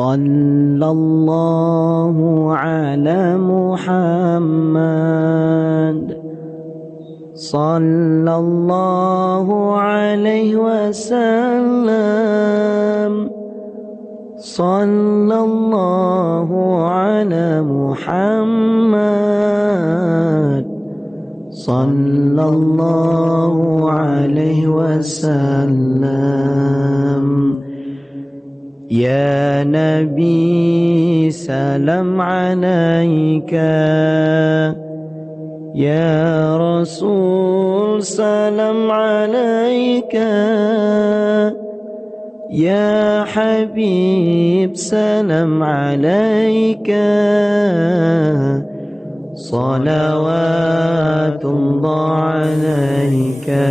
Sallallahu ala Muhammad. Sallallahu alaihi wasallam. Sallallahu ala Muhammad. Sallallahu alaihi wasallam. Ya Nabi salam alaika, ya Rasul salam alaika, ya Habib salam alaika. Salawatullah alaika.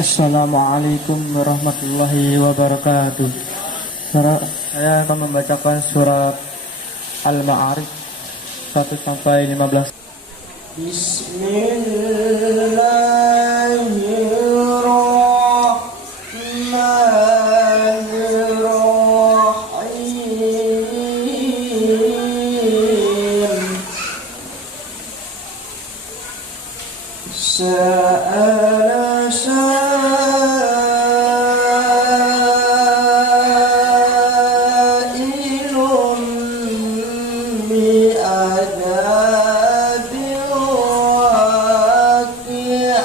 Assalamualaikum warahmatullahi wabarakatuh. Saya akan membacakan surat Al-Ma'arij 1 sampai 15. Bismillahirrahmanirrahim. Sa'ala sa'ilun bi'adabin waqi'.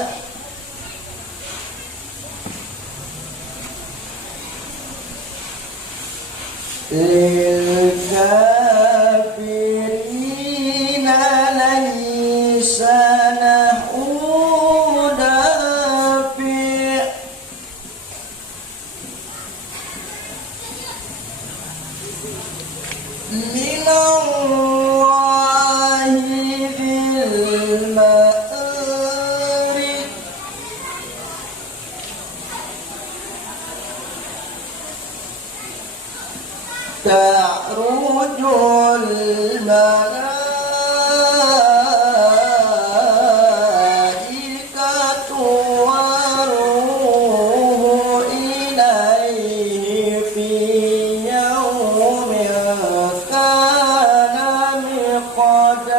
Lil kafirina laysa lahu dafi'. Minallahi dhil ma'arij. Ta'rujul malaikatu waruhu ilaihi fi yawmin kana miqdaruhu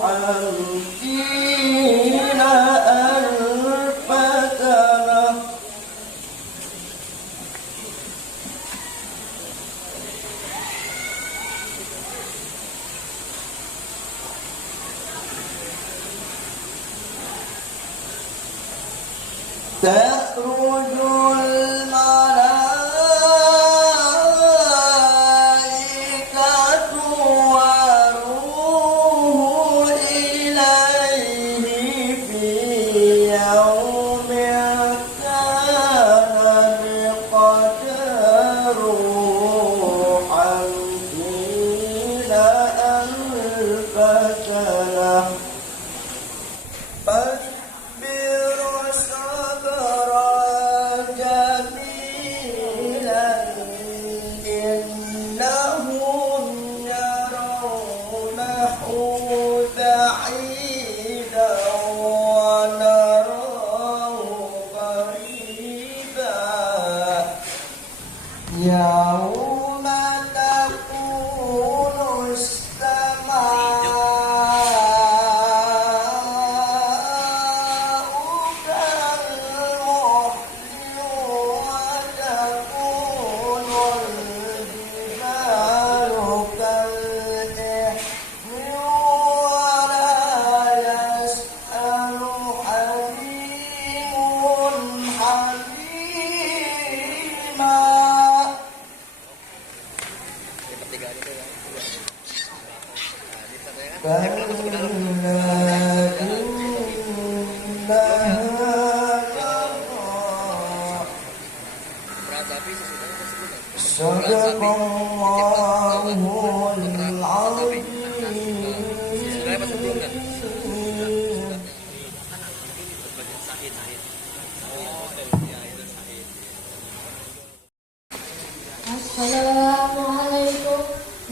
50 alfa sanah. تخرج الملائكة والروح إليه في يوم كان مقداره 50 ألف سنة. فاصبر صبرا جميلا إنهم يرونه بعيدا ونراه قريبا. يوم تكون السماء Assalamualaikum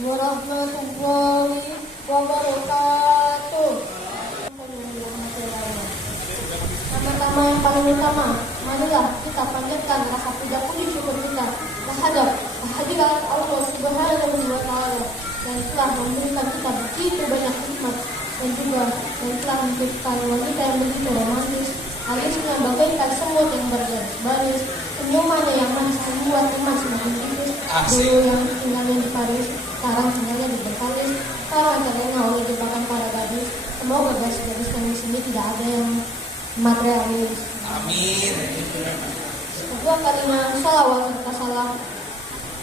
warahmatullahi wabarakatuh. Pertama yang paling utama, marilah kita panjatkan rasa puja puji syukur kita terhadap kehadiran Allah Subhanahu wa Ta'ala yang telah memberikan kita begitu banyak nikmat dan juga yang telah menciptakan wanita yang begitu romantis, alisnya bagaikan semut yang berbaris, senyumannya yang manis membuat iman semakin tipis. Dulu yang tinggalnya di Paris, sekarang tinggalnya di Betalis, sekarang terlena oleh jebakan para gadis. Semoga gadis-gadis yang di sini tidak ada yang materialis. Amin. Kedua kalinya salawat serta salam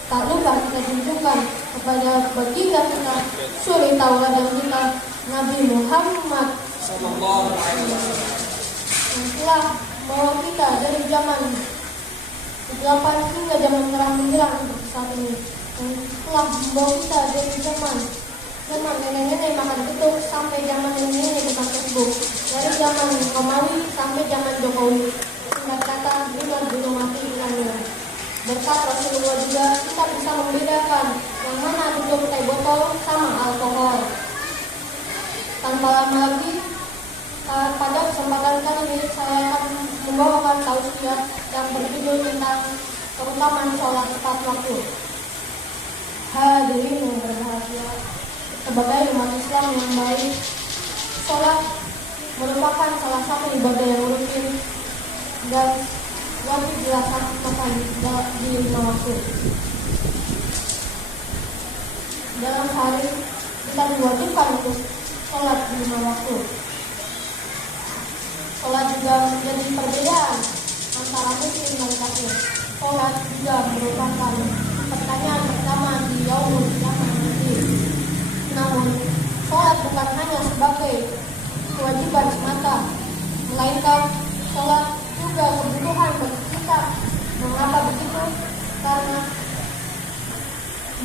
tak lupa kita junjungkan kepada baginda kita, suri tauladan kita, Nabi Muhammad Sallallahu alaihi wasallam. yang telah membawa kita dari zaman kegelapan hingga zaman terang benderang untuk saat ini, yang telah membawa kita dari zaman nenek-nenek makan betuk sampai zaman nenek-nenek tukang Facebook, dari zaman Romawi sampai zaman Jokowi. Singkat kata, bulan belum mati hilangnya. Berkat Rasulullah juga kita bisa membedakan yang mana tutup teh botol sama alkohol. Tanpa lama lagi, pada kesempatan kali ini saya akan membawakan tausiah yang berjudul tentang keutamaan sholat tepat waktu. Hadirin yang berbahagia, sebagai umat Islam yang baik, sholat merupakan salah satu ibadah yang rutin dan wajib dilaksanakan di 5 waktu. Dalam sehari kita diwajibkan untuk sholat di 5 waktu. Sholat juga menjadi perbedaan antara muslim dan kafir. Sholat juga merupakan pertanyaan pertama di yaumul qiyamah nanti. Namun, sholat bukan hanya sebagai kewajiban semata, melainkan sholat juga kebutuhan bagi kita. Mengapa begitu? Karena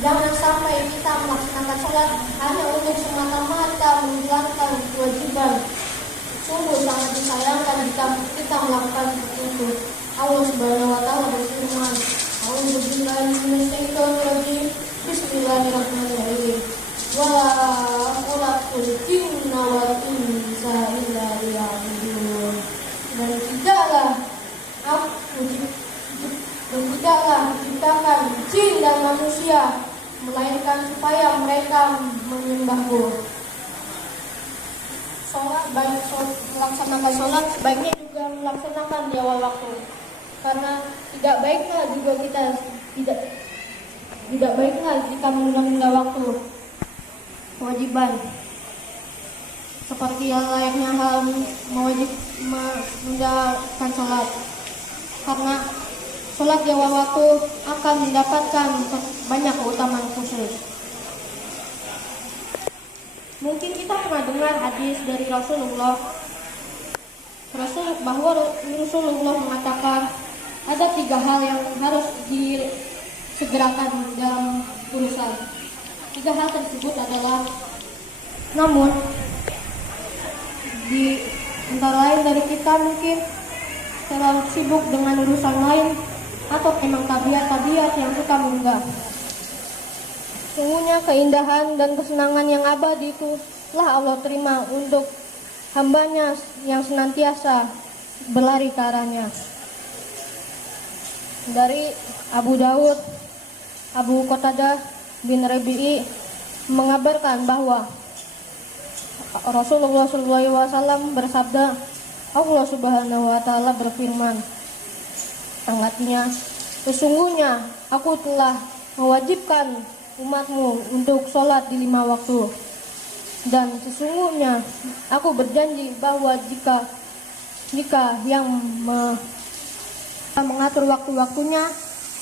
jangan sampai kita melaksanakan sholat hanya untuk semata-mata menjalankan kewajiban. Sungguh sangat disayangkan jika kita melakukan itu. Allah Subhanahu wa Ta'ala berfirman, A'udzubillahi minasyaitonirrajim. Bismillahirrahmanirrahim. Wala khalaqtul jinna wal insa illa liya'budun. Dan tidaklah diciptakan jin dan manusia melainkan supaya mereka menyembahku. Melaksanakan sholat sebaiknya juga melaksanakan di awal waktu, karena tidak baiknya jika menunda-nunda waktu kewajiban seperti yang layaknya hal menundakan sholat, karena sholat di awal waktu akan mendapatkan banyak keutamaan khusus. Mungkin kita pernah dengar hadis dari Rasulullah mengatakan ada 3 hal yang harus disegerakan dalam urusan. 3 hal tersebut adalah, namun di antara lain dari kita mungkin terlalu sibuk dengan urusan lain atau memang tabiat-tabiat yang kita menunggah. Sungguhnya keindahan dan kesenangan yang abadi itulah Allah terima untuk hambanya yang senantiasa berlari ke arahnya. Dari Abu Daud, Abu Qatadah bin Rabi'i mengabarkan bahwa Rasulullah SAW bersabda, Allah Subhanahu wa Ta'ala berfirman, artinya, sesungguhnya aku telah mewajibkan umatmu untuk sholat di 5 waktu, dan sesungguhnya aku berjanji bahwa jika yang mengatur waktu-waktunya,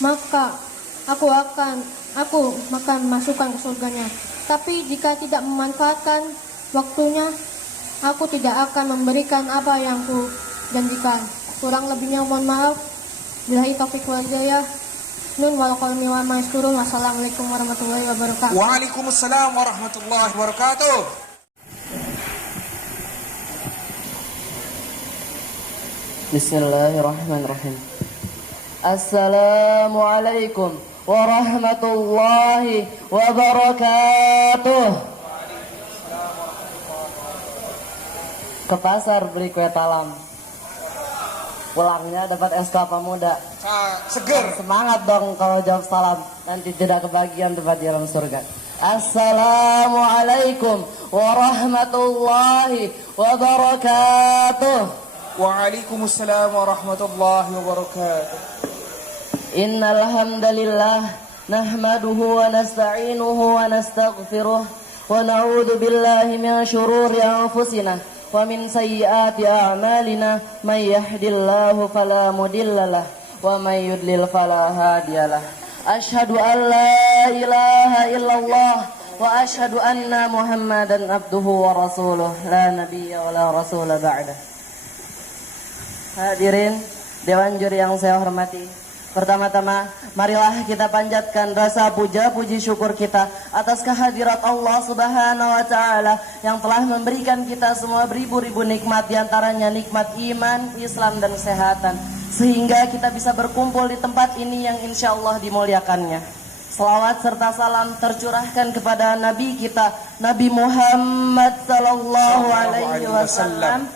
maka aku akan masukkan ke surganya. Tapi jika tidak memanfaatkan waktunya, aku tidak akan memberikan apa yang ku janjikan. Kurang lebihnya mohon maaf. Billahi taufiq wal hidayah. Nun wal qalmi wa ma yaskurun. Wassalamualaikum warahmatullahi wabarakatuh. Waalaikumsalam warahmatullahi wabarakatuh. Bismillahirrahmanirrahim. Assalamualaikum warahmatullahi wabarakatuh. Ke pasar beli kue talam. Pulangnya dapat es kelapa muda. Seger. Semangat dong kalau jawab salam. Nanti tidak kebagian tempat di dalam surga. Assalamualaikum warahmatullahi wabarakatuh. Waalaikumsalam warahmatullahi wabarakatuh. Innal hamdalillah nahmaduhu wa nasta'inuhu wa nastaghfiruh wa na'udzu billahi min shururi anfusina wa min sayyiati a'malina may yahdihillahu fala mudhillalah wa may yudlil fala hadiyalah. Asyhadu an la ilaha illallah wa asyhadu anna Muhammadan abduhu wa rasuluh la nabiyya wa la rasula ba'da. Hadirin dewan juri yang saya hormati, pertama-tama, marilah kita panjatkan rasa puja puji syukur kita atas kehadirat Allah Subhanahu wa taala yang telah memberikan kita semua beribu-ribu nikmat, diantaranya nikmat iman, Islam dan kesehatan, sehingga kita bisa berkumpul di tempat ini yang insya Allah dimuliakannya. Salawat serta salam tercurahkan kepada Nabi kita, Nabi Muhammad sallallahu alaihi wasallam,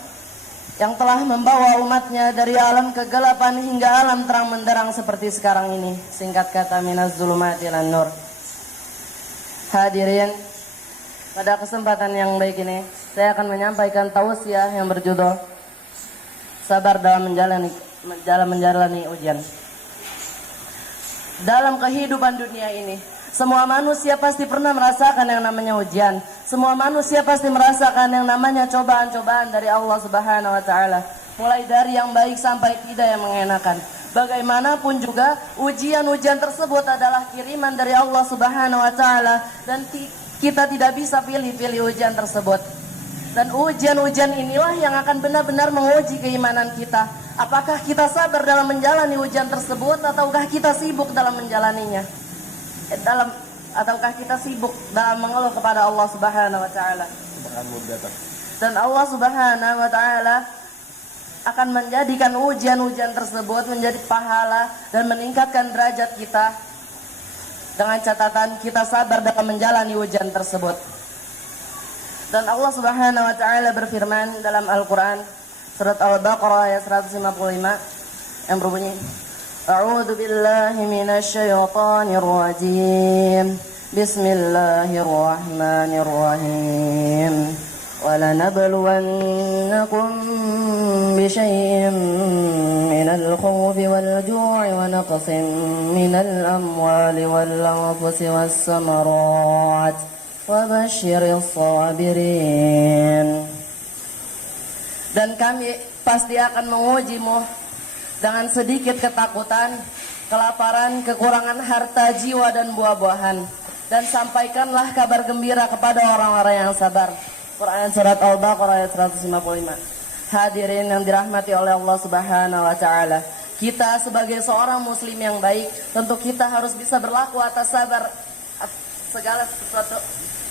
yang telah membawa umatnya dari alam kegelapan hingga alam terang menderang seperti sekarang ini. Singkat kata, minaz zulumati ilan nur. Hadirin, pada kesempatan yang baik ini saya akan menyampaikan tausiah yang berjudul sabar dalam menjalani ujian. Dalam kehidupan dunia ini, semua manusia pasti pernah merasakan yang namanya ujian. Semua manusia pasti merasakan yang namanya cobaan-cobaan dari Allah Subhanahu wa taala. Mulai dari yang baik sampai tidak yang mengenakan. Bagaimanapun juga ujian-ujian tersebut adalah kiriman dari Allah Subhanahu wa taala dan kita tidak bisa pilih-pilih ujian tersebut. Dan ujian-ujian inilah yang akan benar-benar menguji keimanan kita. Apakah kita sabar dalam menjalani ujian tersebut ataukah kita sibuk dalam menjalaninya? Ataukah kita sibuk dalam mengeluh kepada Allah Subhanahu wa taala? Dan Allah Subhanahu wa taala akan menjadikan ujian-ujian tersebut menjadi pahala dan meningkatkan derajat kita dengan catatan kita sabar dalam menjalani ujian tersebut. Dan Allah Subhanahu wa taala berfirman dalam Al-Qur'an surat Al-Baqarah ayat 155 yang berbunyi, A'udzu billahi minasy syaithanir rajim. Bismillahirrahmanirrahim. وَلَنَبْلُوَنَّكُمْ بِشَيْءٍ مِّنَ الْخَوْفِ وَالْجُوعِ وَنَقْصٍ مِّنَ الْأَمْوَالِ وَالْأَنفُسِ وَالثَّمَرَاتِ وَبَشِّرِ الصَّابِرِينَ. Dan kami pasti akan mengujimu dengan sedikit ketakutan, kelaparan, kekurangan harta, jiwa dan buah-buahan. Dan sampaikanlah kabar gembira kepada orang-orang yang sabar. Quran surat Al-Baqarah ayat 155. Hadirin yang dirahmati oleh Allah Subhanahu wa taala, kita sebagai seorang muslim yang baik, tentu kita harus bisa berlaku atas sabar segala sesuatu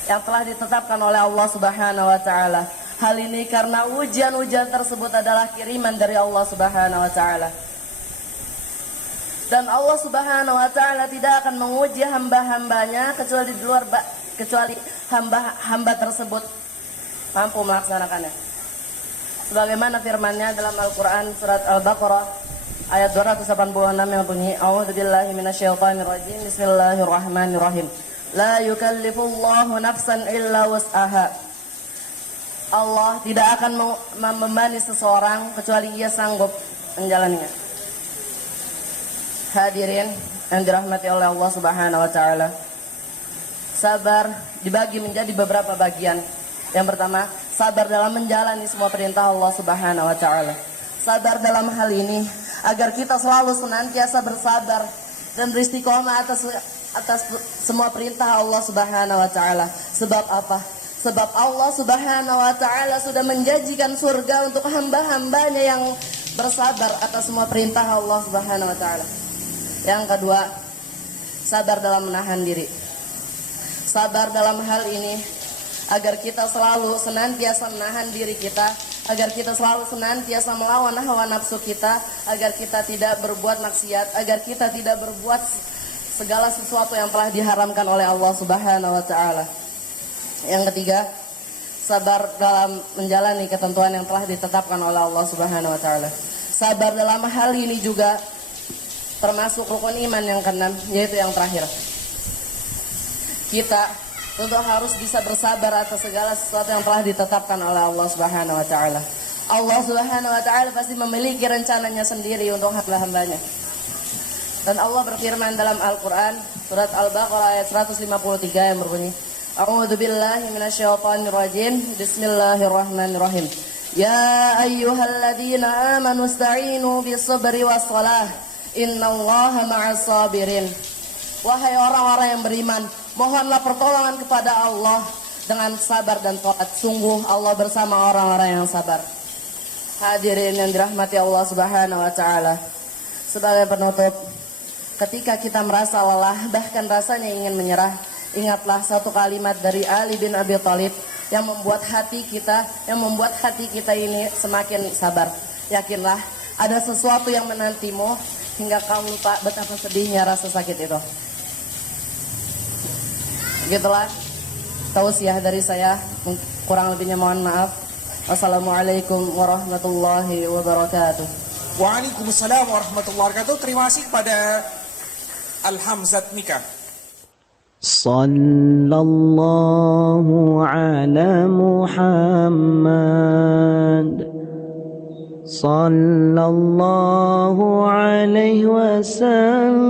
yang telah ditetapkan oleh Allah Subhanahu wa taala. Hal ini karena ujian-ujian tersebut adalah kiriman dari Allah Subhanahu wa taala. Dan Allah Subhanahu wa taala tidak akan menguji hamba-hambanya kecuali hamba tersebut mampu melaksanakannya. Sebagaimana firman-Nya dalam Al-Qur'an surat Al-Baqarah ayat 286 yang bunyi, A'udzubillahi minasyaitonir rajim. Bismillahirrahmanirrahim. La yukallifullahu nafsan illa wus'aha. Allah tidak akan membebani seseorang kecuali ia sanggup menjalaninya. Hadirin yang dirahmati oleh Allah Subhanahu wa taala, sabar dibagi menjadi beberapa bagian. Yang pertama, sabar dalam menjalani semua perintah Allah Subhanahu wa taala. Sabar dalam hal ini agar kita selalu senantiasa bersabar dan beristiqomah atas semua perintah Allah Subhanahu wa taala. Sebab apa? Sebab Allah Subhanahu wa taala sudah menjanjikan surga untuk hamba-hambanya yang bersabar atas semua perintah Allah Subhanahu wa taala. Yang kedua, sabar dalam menahan diri. Sabar dalam hal ini agar kita selalu senantiasa menahan diri kita, agar kita selalu senantiasa melawan hawa nafsu kita, agar kita tidak berbuat maksiat, agar kita tidak berbuat segala sesuatu yang telah diharamkan oleh Allah Subhanahu wa taala. Yang ketiga, sabar dalam menjalani ketentuan yang telah ditetapkan oleh Allah Subhanahu wa taala. sabar dalam hal ini juga termasuk rukun iman yang keenam, yaitu yang terakhir. Kita tentu harus bisa bersabar atas segala sesuatu yang telah ditetapkan oleh Allah Subhanahu wa taala. Allah Subhanahu wa taala pasti memiliki rencananya sendiri untuk hamba-hambanya. Dan Allah berfirman dalam Al-Qur'an surat Al-Baqarah ayat 153 yang berbunyi, A'udzu billahi minasyaitonir rajim. Bismillahirrahmanirrahim. Ya ayyuhalladzina amanu ista'inu bis-sabri was-shalah. Innallaha ma'as sabirin. Wahai orang-orang yang beriman, mohonlah pertolongan kepada Allah dengan sabar dan taat. Sungguh Allah bersama orang-orang yang sabar. Hadirin yang dirahmati Allah Subhanahu wa taala. Sebagai penutup, ketika kita merasa lelah, bahkan rasanya ingin menyerah, ingatlah satu kalimat dari Ali bin Abi Thalib yang membuat hati kita ini semakin sabar. Yakinlah, ada sesuatu yang menantimu hingga kau lupa betapa sedihnya rasa sakit itu. Gitulah tausiah dari saya, kurang lebihnya mohon maaf. Wassalamualaikum warahmatullahi wabarakatuh. Waalaikumsalam warahmatullahi wabarakatuh. Terima kasih kepada Al-Hamzat Mika. Sallallahu ala Muhammad Sallallahu alaihi wasallam.